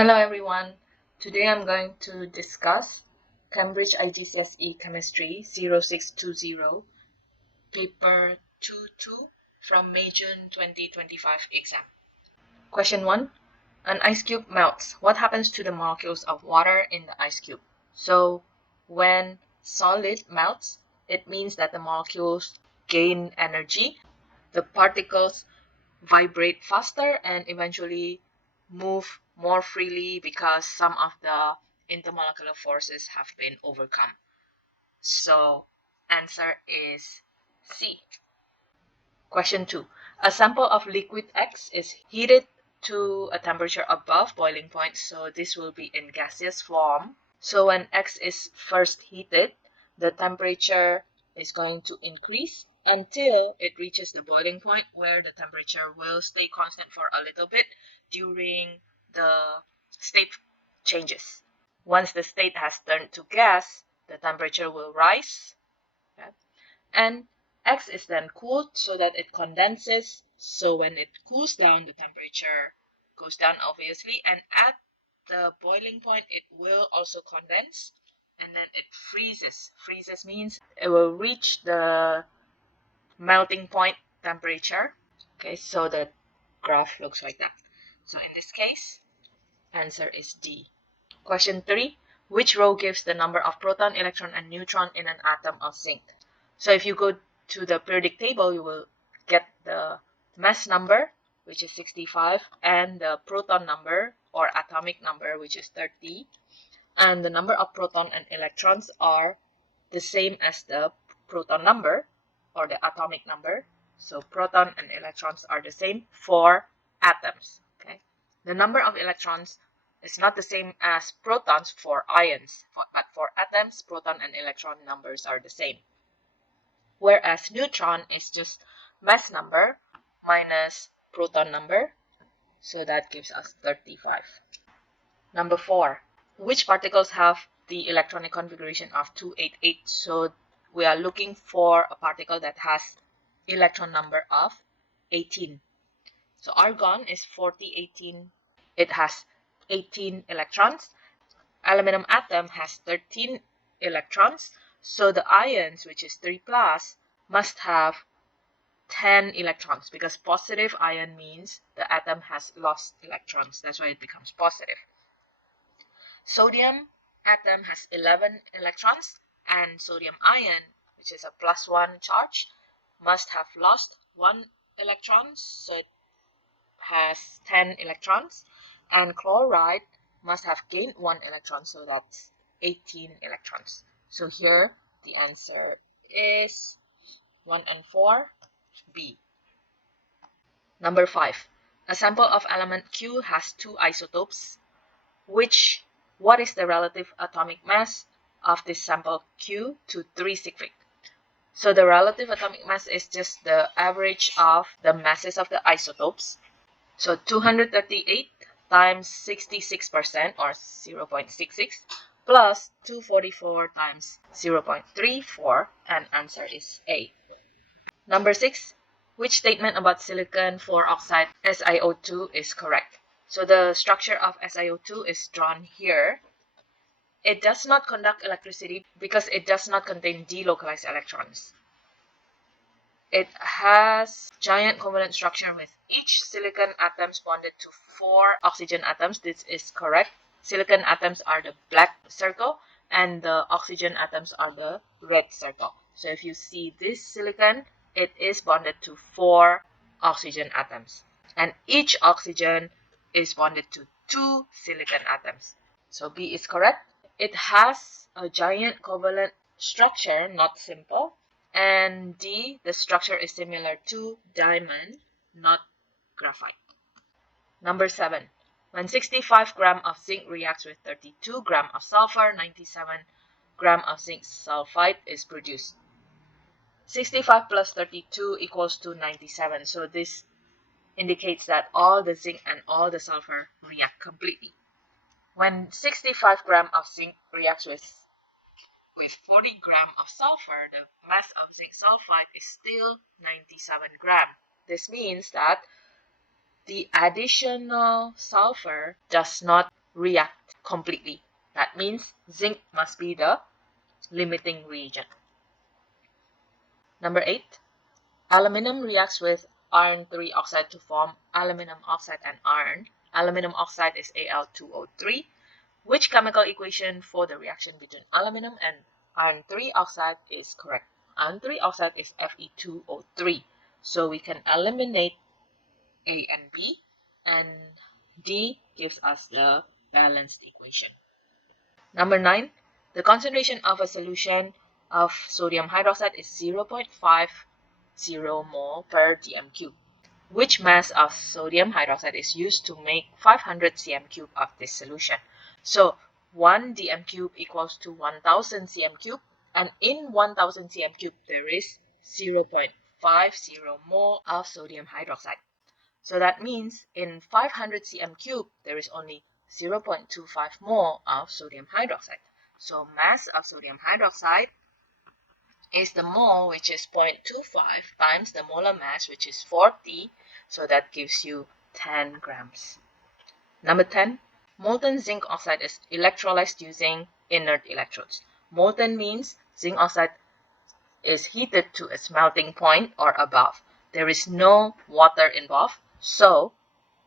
Hello everyone, today I'm going to discuss Cambridge IGCSE Chemistry 0620 paper 2-2 from May June 2025 exam. Question 1. An ice cube melts. What happens to the molecules of water in the ice cube? So when solid melts, it means that the molecules gain energy. The particles vibrate faster and eventually move more freely because some of the intermolecular forces have been overcome. So answer is C. Question 2. A sample of liquid X is heated to a temperature above boiling point, so this will be in gaseous form. So when X is first heated, the temperature is going to increase until it reaches the boiling point, where the temperature will stay constant for a little bit during the state changes. Once the state has turned to gas, the temperature will rise, okay? And X is then cooled so that it condenses. So when it cools down, the temperature goes down obviously, and at the boiling point it will also condense, and then it freezes. Freezes means it will reach the melting point temperature. Okay, so the graph looks like that. So in this case, answer is D. Question 3. Which row gives the number of proton, electron, and neutron in an atom of zinc? So if you go to the periodic table, you will get the mass number, which is 65, and the proton number or atomic number, which is 30. And the number of proton and electrons are the same as the proton number or the atomic number. So proton and electrons are the same for atoms. Okay. The number of electrons is not the same as protons for ions, but for atoms, proton and electron numbers are the same. Whereas neutron is just mass number minus proton number, so that gives us 35. Number 4. Which particles have the electronic configuration of 288? So we are looking for a particle that has electron number of 18. So argon is 4018. It has 18 electrons. Aluminum atom has 13 electrons. So the ions, which is 3+, must have 10 electrons, because positive ion means the atom has lost electrons. That's why it becomes positive. Sodium atom has 11 electrons, and sodium ion, which is a +1 charge, must have lost 1 electron, so it has 10 electrons. And chloride must have gained 1 electron, so that's 18 electrons. So here the answer is 1 and 4, B. Number 5. A sample of element Q has 2 isotopes. What is the relative atomic mass of this sample Q to 3 Siegfried? So the relative atomic mass is just the average of the masses of the isotopes. So 238 times 66% or 0.66 plus 244 times 0.34, and answer is A. Number 6. Which statement about silicon 4 oxide SiO2 is correct? So the structure of SiO2 is drawn here. It does not conduct electricity because it does not contain delocalized electrons. It has giant covalent structure with each silicon atoms bonded to 4 oxygen atoms. This is correct. Silicon atoms are the black circle and the oxygen atoms are the red circle. So if you see this silicon, it is bonded to 4 oxygen atoms. And each oxygen is bonded to 2 silicon atoms. So B is correct. It has a giant covalent structure, not simple. And D, the structure is similar to diamond, not graphite. Number 7. When 65 grams of zinc reacts with 32 grams of sulfur, 97 grams of zinc sulfide is produced. 65 plus 32 equals to 97. So this indicates that all the zinc and all the sulfur react completely. When 65 grams of zinc reacts with 40 grams of sulfur, the mass of zinc sulfide is still 97 grams. This means that the additional sulfur does not react completely. That means zinc must be the limiting reagent. Number 8, aluminum reacts with iron 3 oxide to form aluminum oxide and iron. Aluminum oxide is Al2O3. Which chemical equation for the reaction between aluminum and iron 3 oxide is correct? Iron 3 oxide is Fe2O3. So we can eliminate A and B, and D gives us the balanced equation. Number 9, the concentration of a solution of sodium hydroxide is 0.50 mole per dm cube. Which mass of sodium hydroxide is used to make 500 cm cube of this solution? So 1 dm cube equals to 1000 cm cube, and in 1000 cm cube there is 0.50 mole of sodium hydroxide. So that means in 500 cm cube there is only 0.25 mole of sodium hydroxide. So mass of sodium hydroxide is the mole, which is 0.25 times the molar mass, which is 40. So that gives you 10 grams. Number 10, molten zinc oxide is electrolyzed using inert electrodes. Molten means zinc oxide is heated to its melting point or above. There is no water involved, so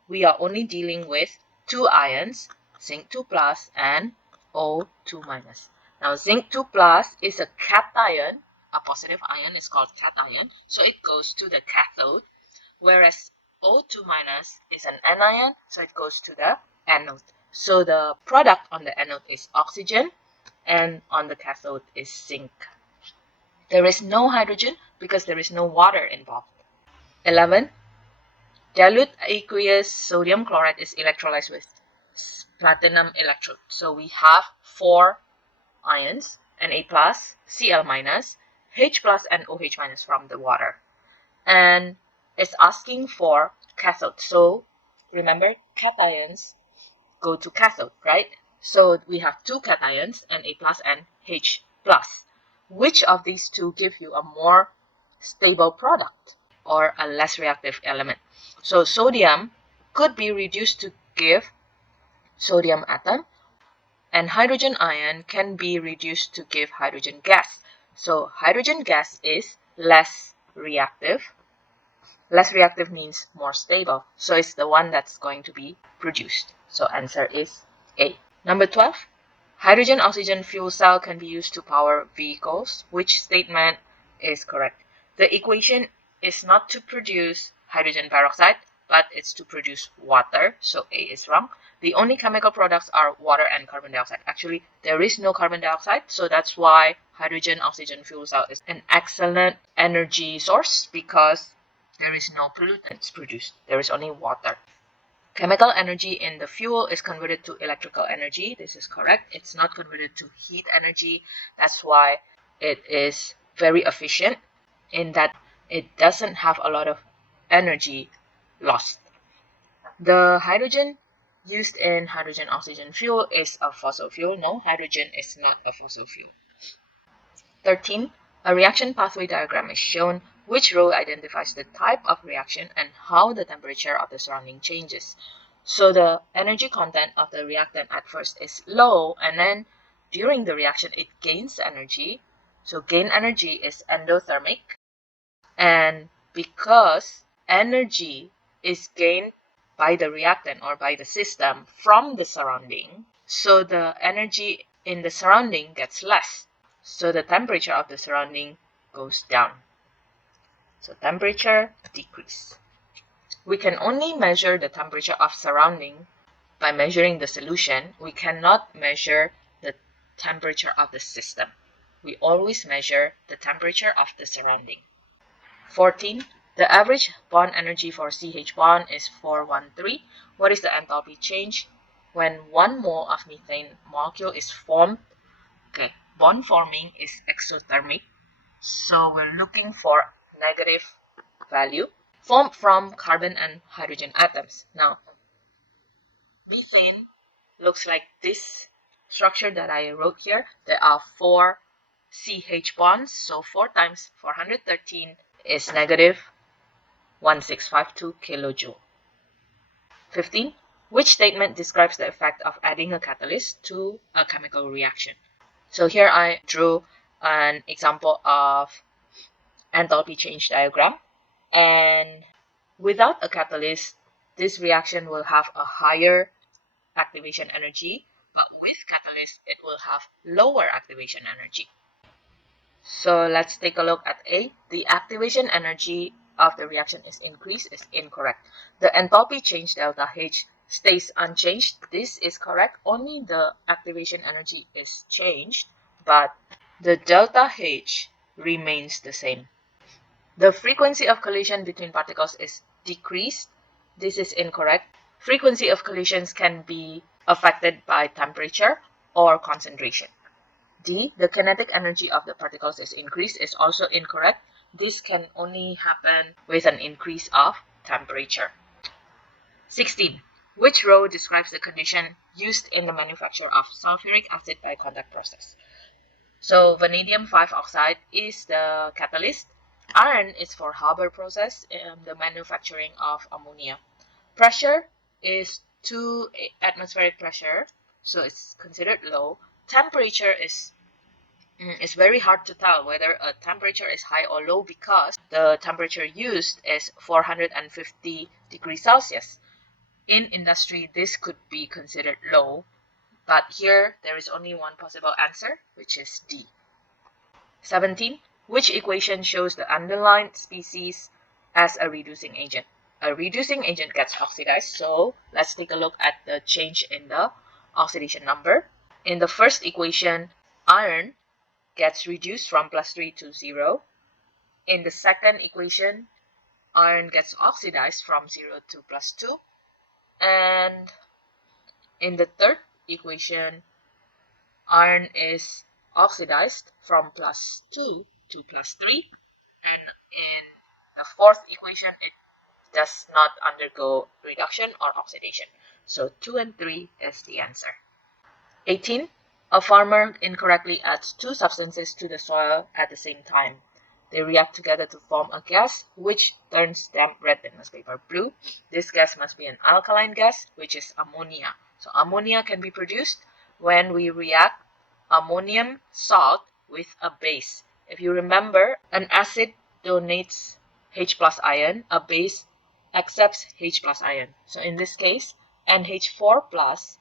we are only dealing with two ions, zinc 2 plus and O2 minus. Now zinc 2 plus is a cation. A positive ion is called cation, so it goes to the cathode, whereas O2 minus is an anion, so it goes to the anode. So the product on the anode is oxygen, and on the cathode is zinc. There is no hydrogen because there is no water involved. 11. Dilute aqueous sodium chloride is electrolyzed with platinum electrode. So we have 4 ions, Na+, Cl-, H+, and OH- from the water. And it's asking for cathode. So remember, cations go to cathode, right? So we have 2 cations, Na+ and H+. Which of these two give you a more stable product or a less reactive element? So sodium could be reduced to give sodium atom, and hydrogen ion can be reduced to give hydrogen gas. So hydrogen gas is less reactive. Less reactive means more stable. So it's the one that's going to be produced. So answer is A. Number 12. Hydrogen oxygen fuel cell can be used to power vehicles. Which statement is correct? The equation is not to produce hydrogen peroxide, but it's to produce water. So A is wrong. The only chemical products are water and carbon dioxide. Actually, there is no carbon dioxide, so that's why hydrogen oxygen fuel cell is an excellent energy source, because there is no pollutants produced. There is only water. Chemical energy in the fuel is converted to electrical energy. This is correct. It's not converted to heat energy. That's why it is very efficient in that it doesn't have a lot of energy lost. The hydrogen used in hydrogen oxygen fuel is a fossil fuel. No, hydrogen is not a fossil fuel. 13. A reaction pathway diagram is shown. Which row identifies the type of reaction and how the temperature of the surrounding changes? So the energy content of the reactant at first is low, and then during the reaction it gains energy. So gain energy is endothermic. And because energy is gained by the reactant or by the system from the surrounding, so the energy in the surrounding gets less. So the temperature of the surrounding goes down. So temperature decrease. We can only measure the temperature of surrounding by measuring the solution. We cannot measure the temperature of the system. We always measure the temperature of the surrounding. 14. The average bond energy for CH bond is 413. What is the enthalpy change when 1 mole of methane molecule is formed? Okay, bond forming is exothermic. So we're looking for negative value formed from carbon and hydrogen atoms. Now, methane looks like this structure that I wrote here. There are 4 CH bonds, so 4 times 413 is negative 1652 kilojoule. 15. Which statement describes the effect of adding a catalyst to a chemical reaction? So here I drew an example of enthalpy change diagram, and without a catalyst, this reaction will have a higher activation energy, but with catalyst, it will have lower activation energy. So let's take a look at A. The activation energy of the reaction is increased is incorrect. The enthalpy change delta H stays unchanged. This is correct. Only the activation energy is changed, but the delta H remains the same. The frequency of collision between particles is decreased. This is incorrect. Frequency of collisions can be affected by temperature or concentration. D. The kinetic energy of the particles is increased is also incorrect. This can only happen with an increase of temperature. 16. Which row describes the condition used in the manufacture of sulfuric acid by contact process? So vanadium 5 oxide is the catalyst. Iron is for Haber process, the manufacturing of ammonia. Pressure is 2 atmospheric pressure, so it's considered low. Temperature is very hard to tell whether a temperature is high or low because the temperature used is 450 degrees Celsius. In industry, this could be considered low, but here there is only one possible answer, which is D. 17. Which equation shows the underlined species as a reducing agent? A reducing agent gets oxidized, so let's take a look at the change in the oxidation number. In the first equation, iron gets reduced from +3 to 0. In the second equation, iron gets oxidized from 0 to +2. And in the third equation, iron is oxidized from +2 to +3. And in the fourth equation, it does not undergo reduction or oxidation. So 2 and 3 is the answer. 18. A farmer incorrectly adds 2 substances to the soil at the same time. They react together to form a gas which turns damp red litmus paper blue. This gas must be an alkaline gas, which is ammonia. So ammonia can be produced when we react ammonium salt with a base. If you remember, an acid donates H plus ion, a base accepts H plus ion. So in this case, NH4 plus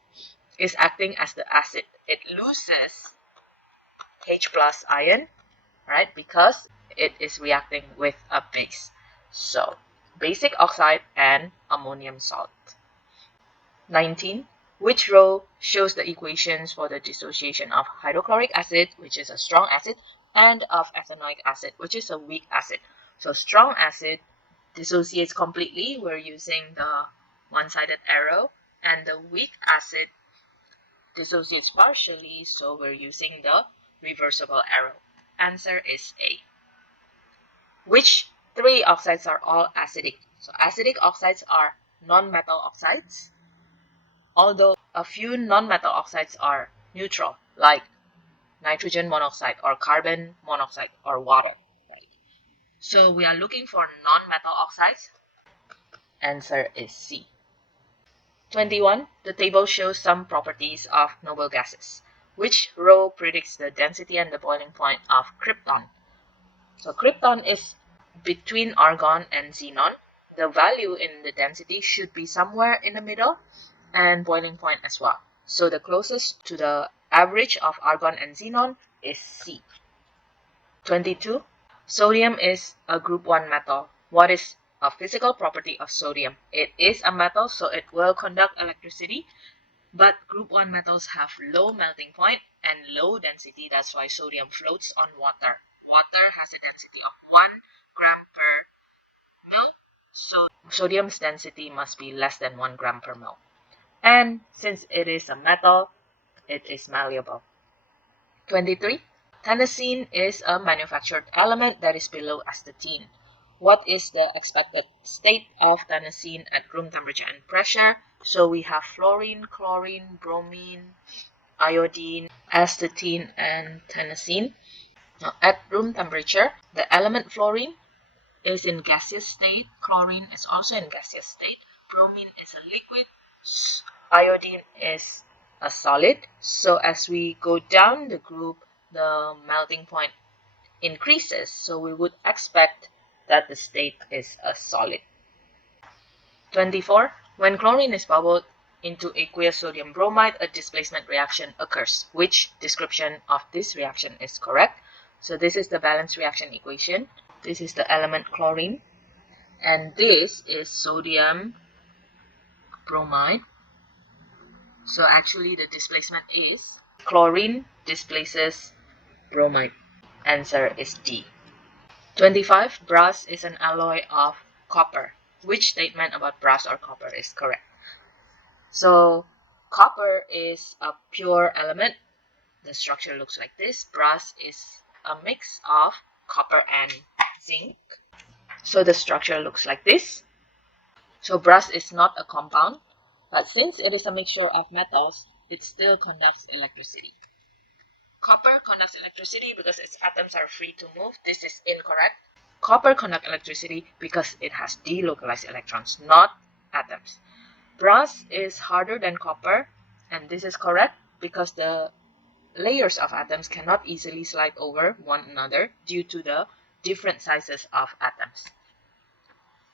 is acting as the acid. It loses H plus ion, right, because it is reacting with a base. So basic oxide and ammonium salt. 19. Which row shows the equations for the dissociation of hydrochloric acid, which is a strong acid, and of ethanoic acid, which is a weak acid? So strong acid dissociates completely. We're using the one-sided arrow, and the weak acid dissociates partially, so we're using the reversible arrow. Answer is A. Which 3 oxides are all acidic? So acidic oxides are non-metal oxides, although a few non-metal oxides are neutral, like nitrogen monoxide or carbon monoxide or water. Right? So we are looking for non-metal oxides. Answer is C. 21. The table shows some properties of noble gases. Which row predicts the density and the boiling point of krypton? So krypton is between argon and xenon. The value in the density should be somewhere in the middle, and boiling point as well. So the closest to the average of argon and xenon is C. 22. Sodium is a group 1 metal. What is a physical property of sodium? It is a metal, so it will conduct electricity, but group 1 metals have low melting point and low density. That's why sodium floats on water. Water has a density of 1 gram per mil, so sodium's density must be less than 1 gram per mil. And since it is a metal, it is malleable. 23. Tennessine is a manufactured element that is below astatine. What is the expected state of tennessine at room temperature and pressure? So we have fluorine, chlorine, bromine, iodine, astatine, and tennessine. Now, at room temperature, the element fluorine is in gaseous state, chlorine is also in gaseous state, bromine is a liquid, Iodine is a solid, so as we go down the group, the melting point increases, so we would expect that the state is a solid. 24. When chlorine is bubbled into aqueous sodium bromide, a displacement reaction occurs. Which description of this reaction is correct? So this is the balance reaction equation. This is the element chlorine, and this is sodium bromide. So actually the displacement is chlorine displaces bromide. Answer is D. 25. Brass is an alloy of copper. Which statement about brass or copper is correct? So copper is a pure element. The structure looks like this. Brass is a mix of copper and zinc. So the structure looks like this. So brass is not a compound, but since it is a mixture of metals, it still conducts electricity. Copper conducts electricity because its atoms are free to move. This is incorrect. Copper conducts electricity because it has delocalized electrons, not atoms. Brass is harder than copper, and this is correct because the layers of atoms cannot easily slide over one another due to the different sizes of atoms.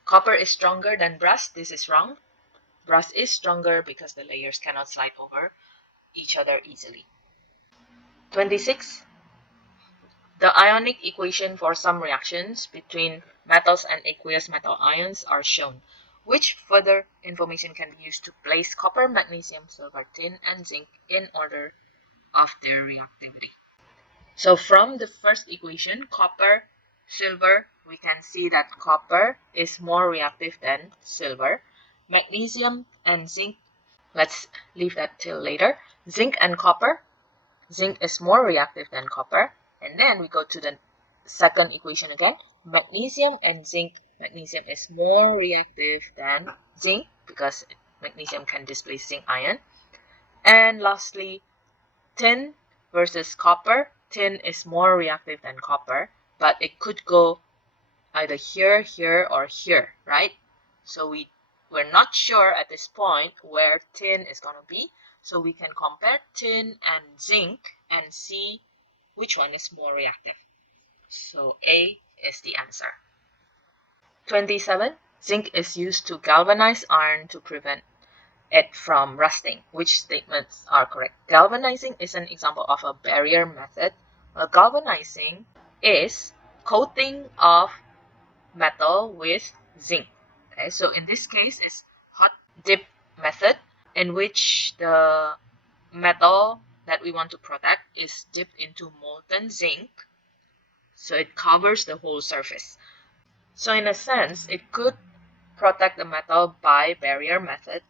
Copper is stronger than brass. This is wrong. Brass is stronger because the layers cannot slide over each other easily. 26. The ionic equation for some reactions between metals and aqueous metal ions are shown. Which further information can be used to place copper, magnesium, silver, tin, and zinc in order of their reactivity? So from the first equation, copper, silver, we can see that copper is more reactive than silver. Magnesium and zinc, let's leave that till later. Zinc and copper, zinc is more reactive than copper. And then we go to the second equation again. Magnesium and zinc, magnesium is more reactive than zinc because magnesium can displace zinc ion. And lastly, tin versus copper. Tin is more reactive than copper, but it could go either here, here, or here, right? So we're not sure at this point where tin is going to be. So we can compare tin and zinc and see which one is more reactive. So A is the answer. 27. Zinc is used to galvanize iron to prevent it from rusting. Which statements are correct? Galvanizing is an example of a barrier method. Galvanizing is coating of metal with zinc. Okay, so in this case, it's hot dip method in which the metal that we want to protect is dipped into molten zinc, so it covers the whole surface. So in a sense, it could protect the metal by barrier method,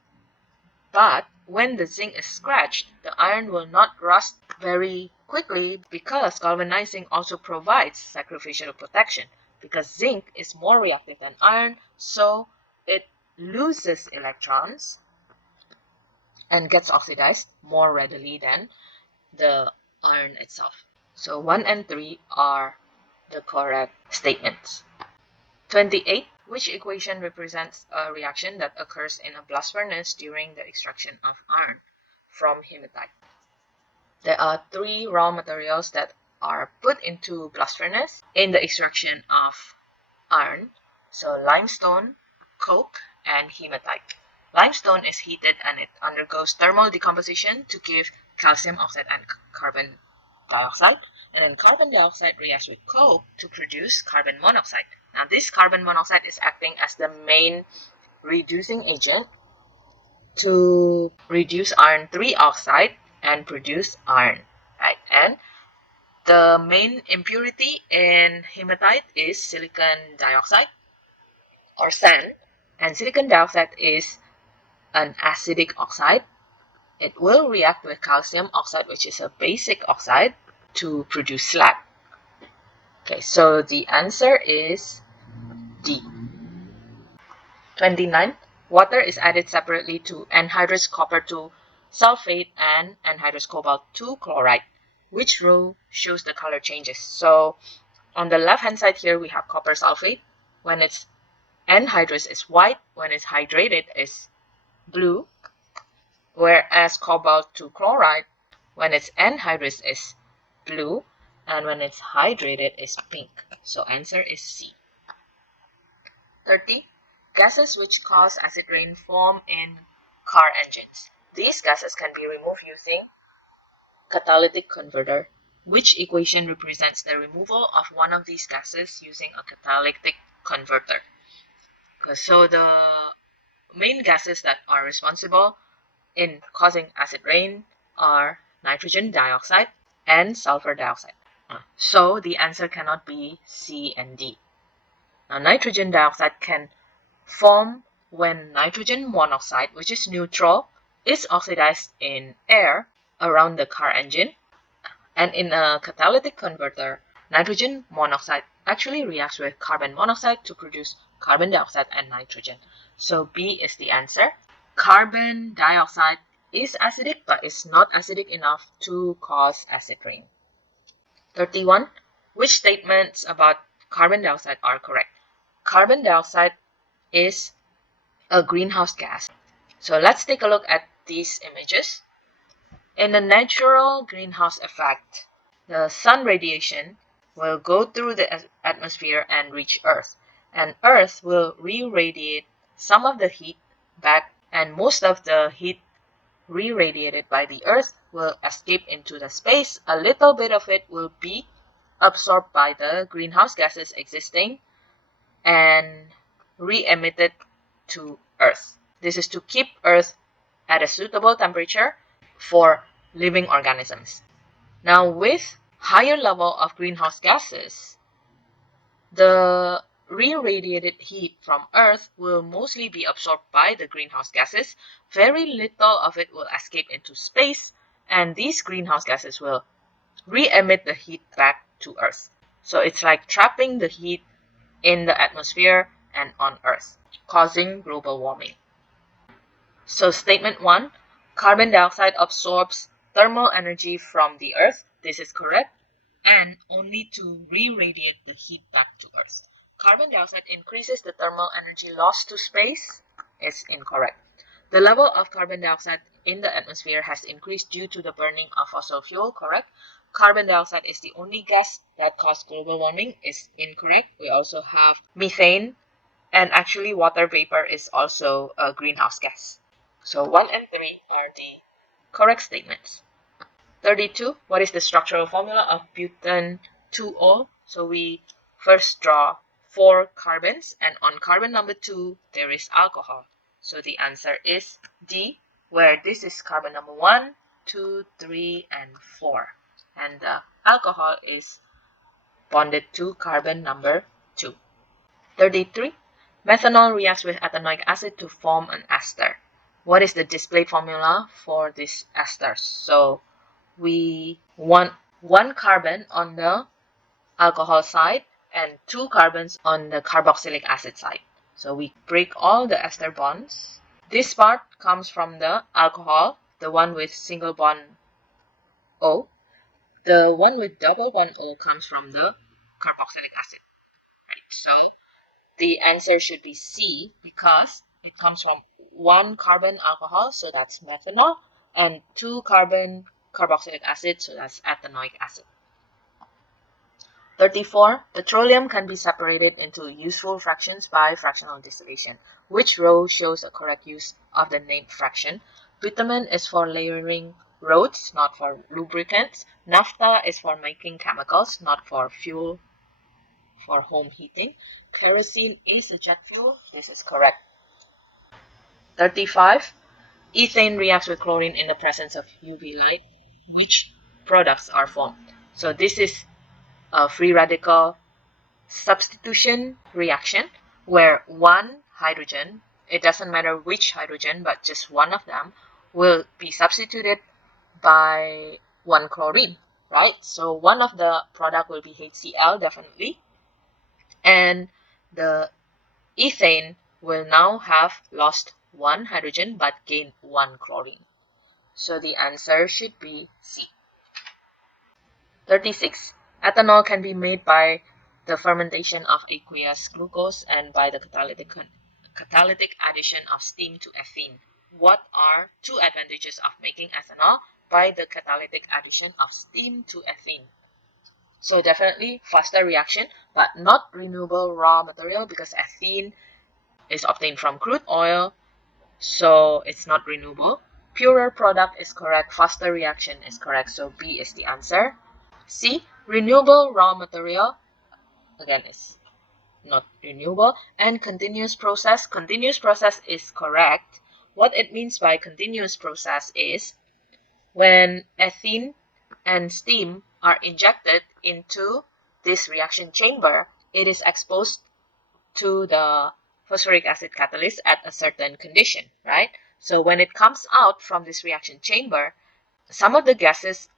but when the zinc is scratched, the iron will not rust very quickly because galvanizing also provides sacrificial protection. Because zinc is more reactive than iron, so it loses electrons and gets oxidized more readily than the iron itself. So 1 and 3 are the correct statements. 28. Which equation represents a reaction that occurs in a blast furnace during the extraction of iron from hematite? There are 3 raw materials that are put into blast furnace in the extraction of iron. So limestone, coke, and hematite. Limestone is heated and it undergoes thermal decomposition to give calcium oxide and carbon dioxide. And then carbon dioxide reacts with coke to produce carbon monoxide. Now this carbon monoxide is acting as the main reducing agent to reduce iron 3 oxide and produce iron, right? And the main impurity in hematite is silicon dioxide or sand, and silicon dioxide is an acidic oxide. It will react with calcium oxide, which is a basic oxide, to produce slag. Okay, so the answer is D. 29. Water is added separately to anhydrous copper 2 sulfate and anhydrous cobalt 2 chloride. Which row shows the color changes? So on the left hand side here we have copper sulfate. When it's anhydrous is white, when it's hydrated is blue. whereas cobalt 2 chloride, when it's anhydrous, is blue, and when it's hydrated is pink. So answer is C. 30. Gases which cause acid rain form in car engines. These gases can be removed using catalytic converter. Which equation represents the removal of one of these gases using a catalytic converter? So the main gases that are responsible in causing acid rain are nitrogen dioxide and sulfur dioxide. So the answer cannot be C and D. Now, nitrogen dioxide can form when nitrogen monoxide, which is neutral, is oxidized in air around the car engine. And in a catalytic converter, nitrogen monoxide actually reacts with carbon monoxide to produce carbon dioxide and nitrogen. So B is the answer. Carbon dioxide is acidic, but is not acidic enough to cause acid rain. 31. Which statements about carbon dioxide are correct? Carbon dioxide is a greenhouse gas. So let's take a look at these images. In the natural greenhouse effect, the sun radiation will go through the atmosphere and reach Earth. And Earth will re-radiate some of the heat back, and most of the heat re-radiated by the Earth will escape into the space. A little bit of it will be absorbed by the greenhouse gases existing and re-emitted to Earth. This is to keep Earth at a suitable temperature for living organisms. Now, with higher level of greenhouse gases, the re-radiated heat from Earth will mostly be absorbed by the greenhouse gases. Very little of it will escape into space, and these greenhouse gases will re-emit the heat back to Earth. So it's like trapping the heat in the atmosphere and on Earth, causing global warming. So statement 1, carbon dioxide absorbs thermal energy from the Earth. This is correct, and only to re-radiate the heat back to Earth. Carbon dioxide increases the thermal energy lost to space is incorrect. The level of carbon dioxide in the atmosphere has increased due to the burning of fossil fuel, correct. Carbon dioxide is the only gas that causes global warming is incorrect. We also have methane, and actually water vapor is also a greenhouse gas. So 1 and 3 are the correct statements. 32. What is the structural formula of butane 2-ol? So we first draw 4 carbons, and on carbon number 2 there is alcohol. So the answer is D, where this is carbon number 1, 2, 3, and 4. And the alcohol is bonded to carbon number 2. 33. Methanol reacts with ethanoic acid to form an ester. What is the displayed formula for this esters? So we want 1 carbon on the alcohol side and 2 carbons on the carboxylic acid side. So we break all the ester bonds. This part comes from the alcohol, the one with single bond O. The one with double bond O comes from the carboxylic acid. Right? So the answer should be C, because it comes from 1 carbon alcohol, so that's methanol, and 2 carbon carboxylic acid, so that's ethanoic acid. 34. Petroleum can be separated into useful fractions by fractional distillation. Which row shows the correct use of the named fraction? Bitumen is for layering roads, not for lubricants. Naphtha is for making chemicals, not for fuel for home heating. Kerosene is a jet fuel. This is correct. 35. Ethane reacts with chlorine in the presence of UV light. Which products are formed? So this is a free radical substitution reaction where 1 hydrogen, it doesn't matter which hydrogen, but just one of them, will be substituted by 1 chlorine, right? So one of the product will be HCl definitely, and the ethane will now have lost 1 hydrogen but gained 1 chlorine. So the answer should be C. 36. Ethanol can be made by the fermentation of aqueous glucose and by the catalytic addition of steam to ethene. what are two advantages of making ethanol by the catalytic addition of steam to ethene. So definitely faster reaction, but not renewable raw material because ethene is obtained from crude oil, so it's not renewable. Purer product is correct, faster reaction is correct, so B is the answer. C, renewable raw material, again, is not renewable. And continuous process is correct. What it means by continuous process is when ethene and steam are injected into this reaction chamber, it is exposed to the phosphoric acid catalyst at a certain condition, right? So when it comes out from this reaction chamber, some of the gases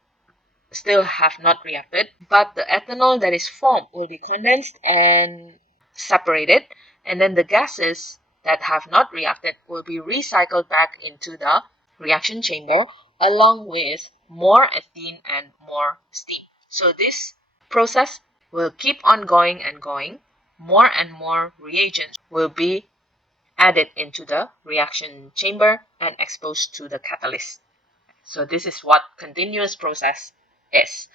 still have not reacted, but the ethanol that is formed will be condensed and separated, and then the gases that have not reacted will be recycled back into the reaction chamber along with more ethene and more steam. So this process will keep on going and going. More and more reagents will be added into the reaction chamber and exposed to the catalyst. So this is what continuous process is.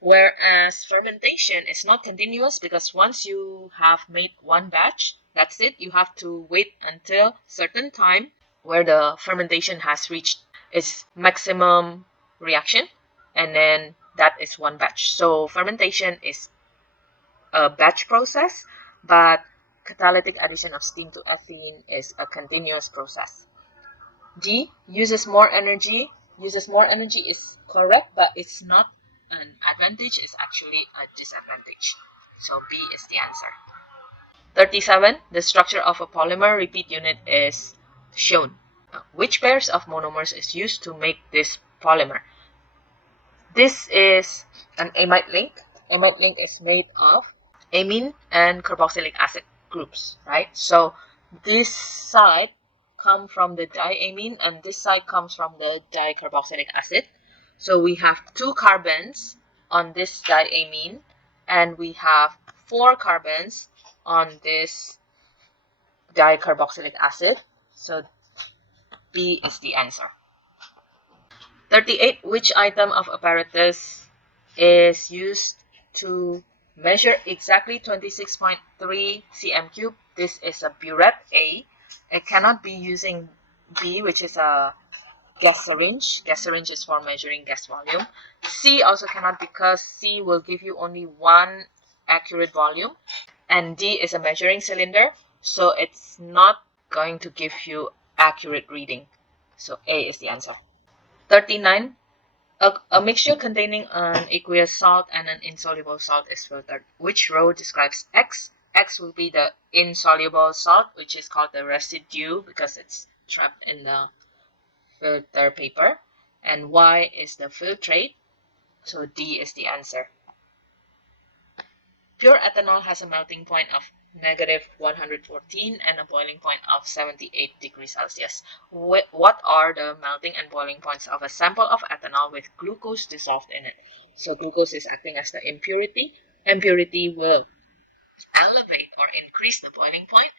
Whereas fermentation is not continuous because once you have made one batch, that's it. You have to wait until certain time where the fermentation has reached its maximum reaction, and then that is one batch. So fermentation is a batch process, but catalytic addition of steam to ethylene is a continuous process. D, uses more energy. Uses more energy is correct, but it's not an advantage, it's actually a disadvantage. So B is the answer. 37. The structure of a polymer repeat unit is shown. Which pairs of monomers is used to make this polymer? This is an amide link. Amide link is made of amine and carboxylic acid groups, right? So this side comes from the diamine and this side comes from the dicarboxylic acid. So we have 2 carbons on this diamine and we have 4 carbons on this dicarboxylic acid. So B is the answer. 38. Which item of apparatus is used to measure exactly 26.3 cm cube? This is a burette A. It cannot be using B, which is a gas syringe. Gas syringe is for measuring gas volume. C also cannot because C will give you only one accurate volume. And D is a measuring cylinder, so it's not going to give you accurate reading. So A is the answer. 39. A mixture containing an aqueous salt and an insoluble salt is filtered. Which row describes X? X will be the insoluble salt, which is called the residue because it's trapped in the filter paper. And Y is the filtrate. So D is the answer. Pure ethanol has a melting point of -114 and a boiling point of 78 degrees Celsius. What are the melting and boiling points of a sample of ethanol with glucose dissolved in it? So glucose is acting as the impurity. Impurity will elevate or increase the boiling point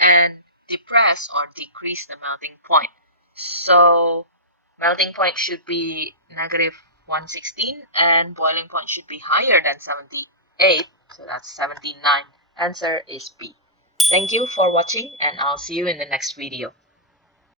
and depress or decrease the melting point. So melting point should be -116 and boiling point should be higher than 78. So that's 79. Answer is B. Thank you for watching and I'll see you in the next video.